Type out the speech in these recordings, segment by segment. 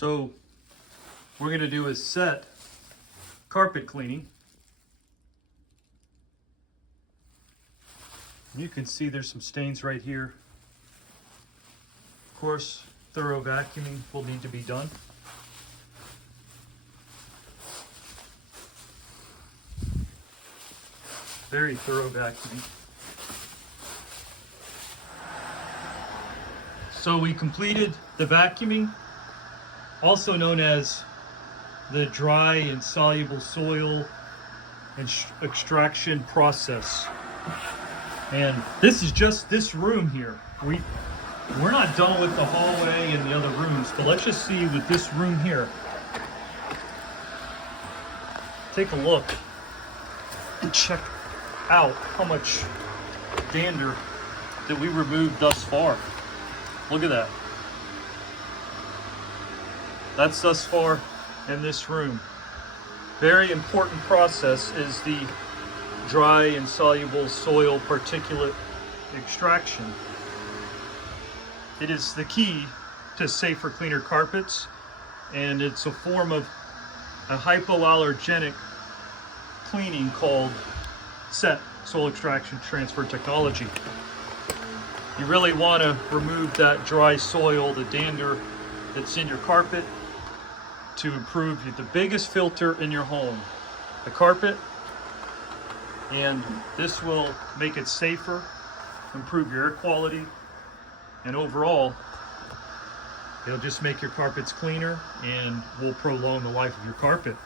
So we're going to do a Sett carpet cleaning. You can see there's some stains right here. Of course, thorough vacuuming will need to be done. Very thorough vacuuming. So we completed the vacuuming, also known as the dry and soluble soil extraction process. And this is just this room here. We're not done with the hallway and the other rooms, but let's just see with this room here. Take a look and check out how much dander that we removed thus far. Look at that. That's thus far in this room. Very important process is the dry and soluble soil particulate extraction. It is the key to safer, cleaner carpets, and it's a form of a hypoallergenic cleaning called Sett, soil extraction transfer technology. You really want to remove that dry soil, the dander that's in your carpet, to improve the biggest filter in your home, the carpet. And this will make it safer, improve your air quality, and overall, it'll just make your carpets cleaner and will prolong the life of your carpet.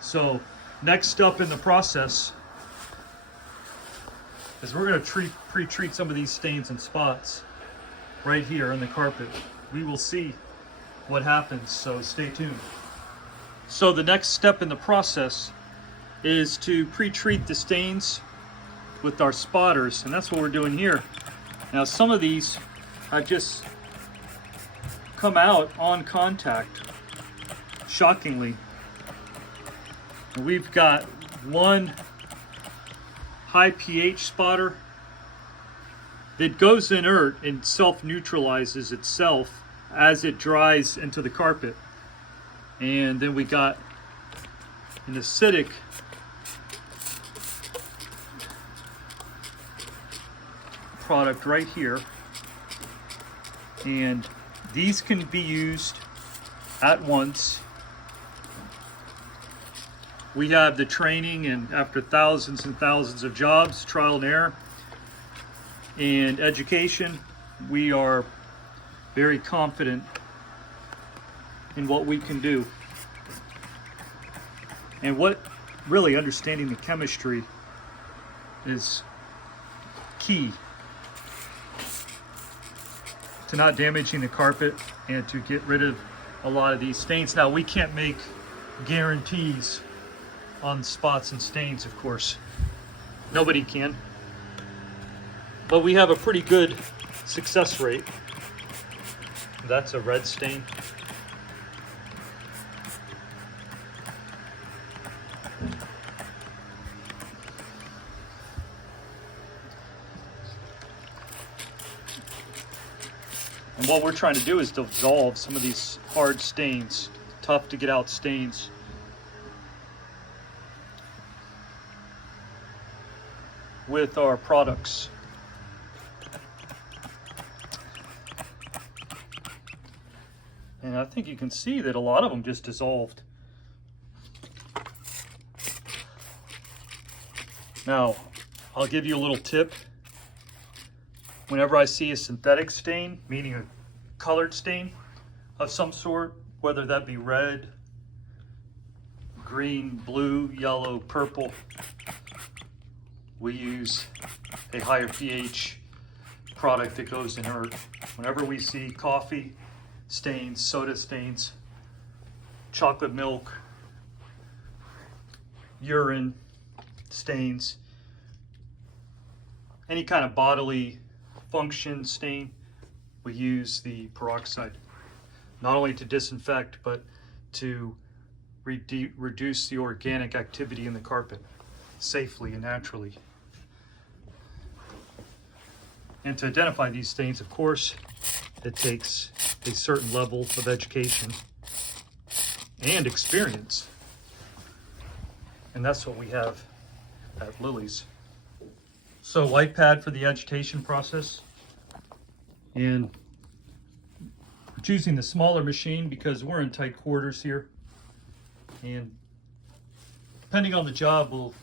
So, next up in the process is we're going to pre-treat some of these stains and spots right here on the carpet. We will see what happens, so stay tuned. So the next step in the process is to pre-treat the stains with our spotters, and that's what we're doing here. Now some of these have just come out on contact, shockingly. We've got one high pH spotter that goes inert and self-neutralizes itself as it dries into the carpet. And then we got an acidic product right here. And these can be used at once. We have the training, and after thousands and thousands of jobs, trial and error, and education, we are very confident in what we can do. And what really understanding the chemistry is key to not damaging the carpet and to get rid of a lot of these stains. Now, we can't make guarantees on spots and stains, of course. Nobody can. But we have a pretty good success rate. That's a red stain. And what we're trying to do is dissolve some of these hard stains, tough to get out stains. With our products. And I think you can see that a lot of them just dissolved. Now, I'll give you a little tip. Whenever I see a synthetic stain, meaning a colored stain of some sort, whether that be red, green, blue, yellow, purple, we use a higher pH product that goes inert. Whenever we see coffee stains, soda stains, chocolate milk, urine stains, any kind of bodily function stain, we use the peroxide, not only to disinfect, but to reduce the organic activity in the carpet safely and naturally. And to identify these stains, of course, it takes a certain level of education and experience. And that's what we have at Lily's. So light pad for the agitation process. And choosing the smaller machine because we're in tight quarters here. And depending on the job, we'll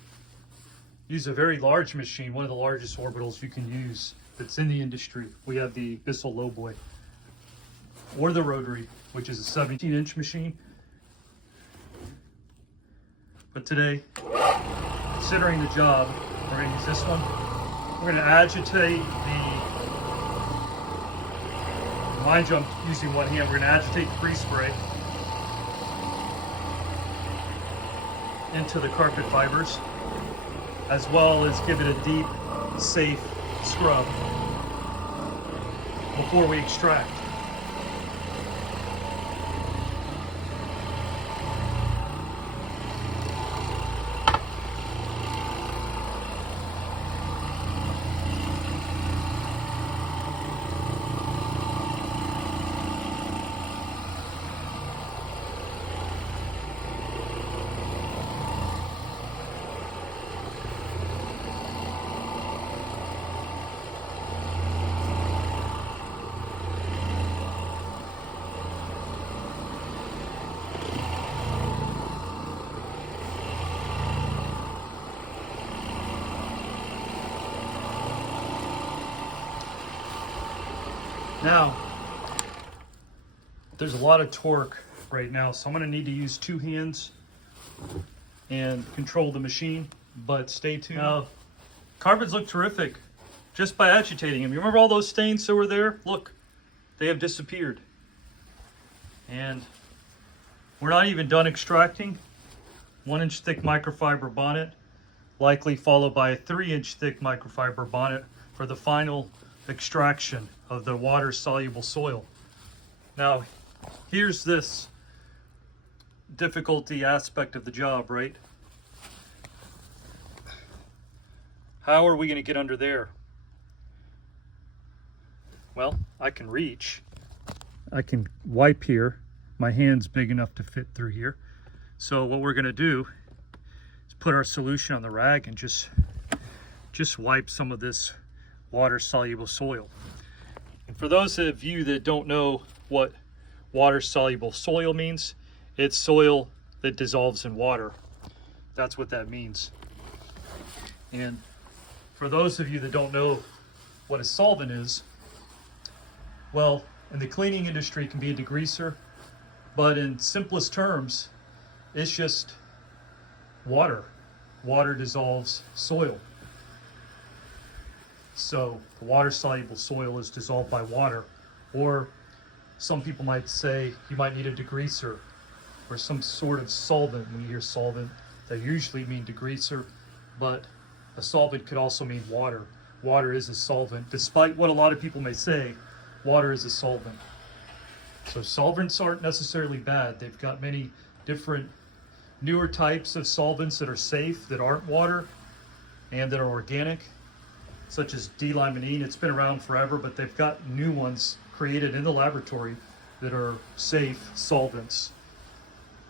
use a very large machine, one of the largest orbitals you can use that's in the industry. We have the Bissell Lowboy, or the rotary, which is a 17-inch machine. But today, considering the job, we're going to use this one. We're going to agitate mind you, I'm using one hand. We're going to agitate the grease spray into the carpet fibers, as well as give it a deep, safe scrub before we extract. Now, there's a lot of torque right now, so I'm going to need to use two hands and control the machine, but stay tuned. Now, carpets look terrific just by agitating them. You remember all those stains that were there? Look, they have disappeared. And we're not even done extracting. 1-inch thick microfiber bonnet, likely followed by a 3-inch thick microfiber bonnet for the final extraction of the water-soluble soil. Now, here's this difficulty aspect of the job, right? How are we going to get under there? Well, I can reach. I can wipe here. My hand's big enough to fit through here. So what we're going to do is put our solution on the rag and just wipe some of this water-soluble soil. And for those of you that don't know what water-soluble soil means, it's soil that dissolves in water. That's what that means. And for those of you that don't know what a solvent is, well, in the cleaning industry it can be a degreaser, but in simplest terms, it's just water. Water dissolves soil. So the water-soluble soil is dissolved by water, or some people might say you might need a degreaser or some sort of solvent. When you hear solvent, they usually mean degreaser, but a solvent could also mean water. Water is a solvent. Despite what a lot of people may say, water is a solvent. So solvents aren't necessarily bad. They've got many different newer types of solvents that are safe, that aren't water, and that are organic, such as D-limonene. It's been around forever, but they've got new ones created in the laboratory that are safe solvents,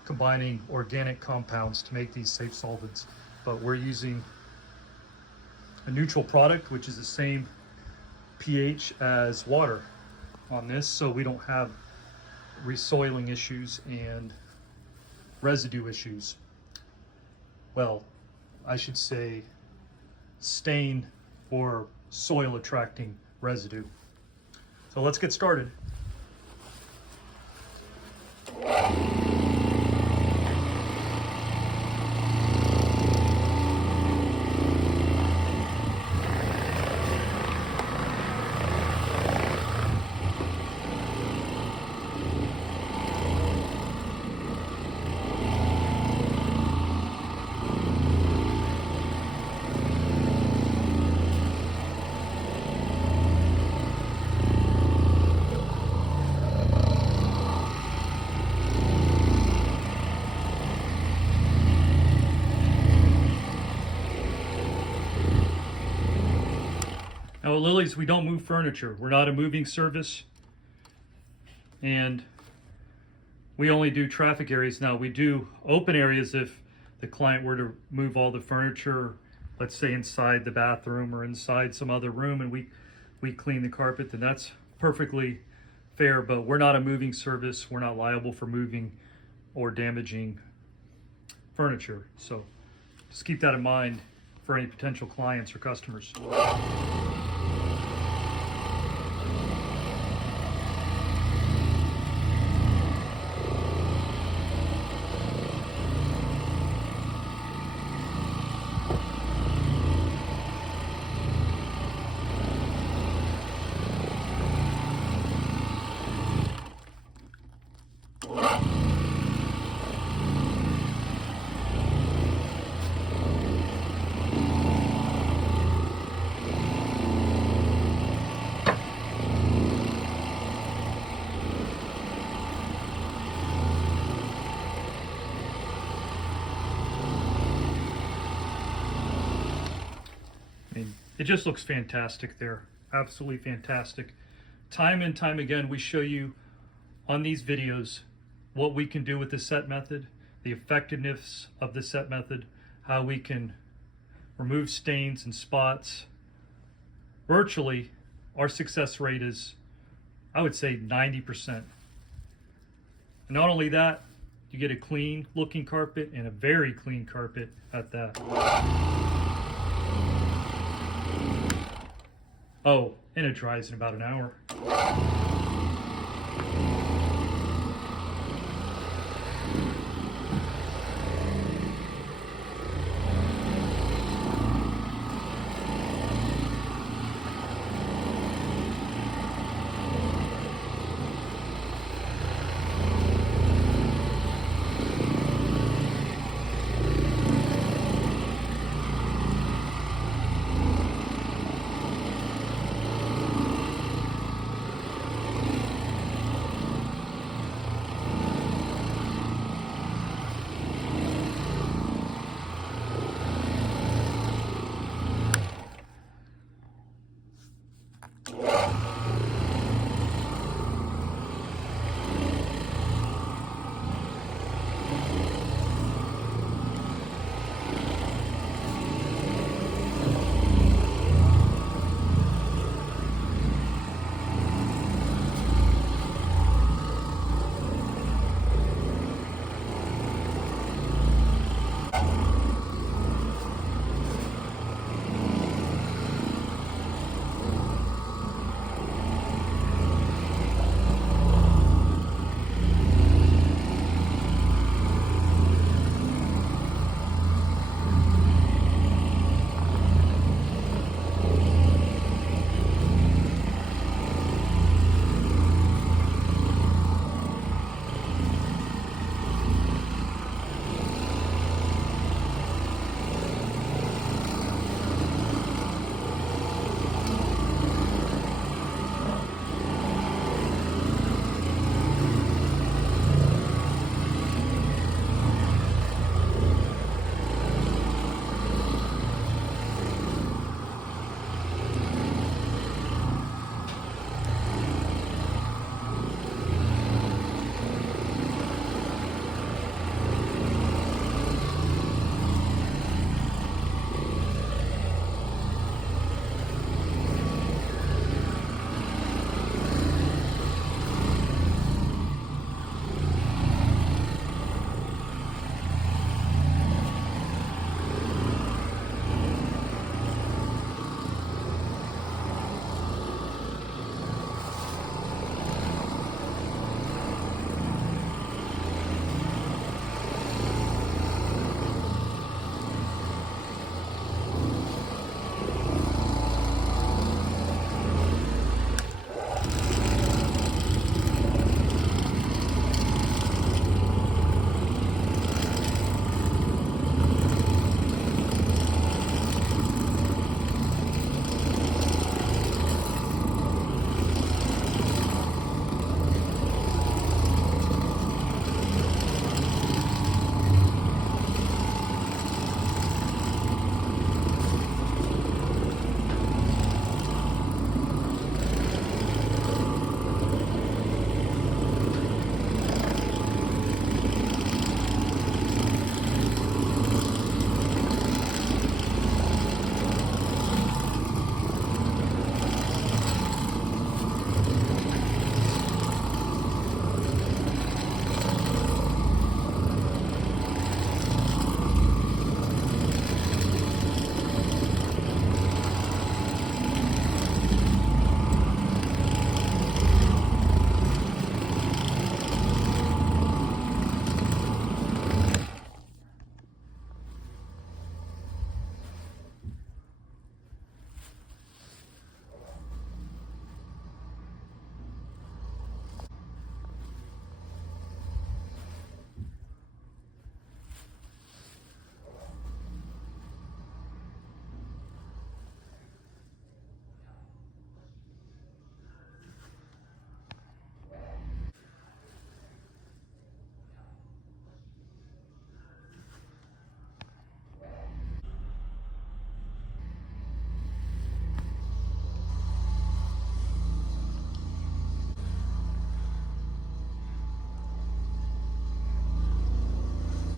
combining organic compounds to make these safe solvents. But we're using a neutral product, which is the same pH as water on this, so we don't have resoiling issues and residue issues. Well, I should say stain or soil attracting residue. So let's get started. Now at Lily's, we don't move furniture. We're not a moving service. And we only do traffic areas now. We do open areas if the client were to move all the furniture, let's say inside the bathroom or inside some other room, and we clean the carpet, then that's perfectly fair. But we're not a moving service. We're not liable for moving or damaging furniture. So just keep that in mind for any potential clients or customers. I mean, it just looks fantastic there. Absolutely fantastic. Time and time again, we show you on these videos what we can do with the Sett method, the effectiveness of the Sett method, how we can remove stains and spots. Virtually, our success rate is, I would say, 90%. And not only that, you get a clean looking carpet, and a very clean carpet at that. Oh, and it dries in about an hour.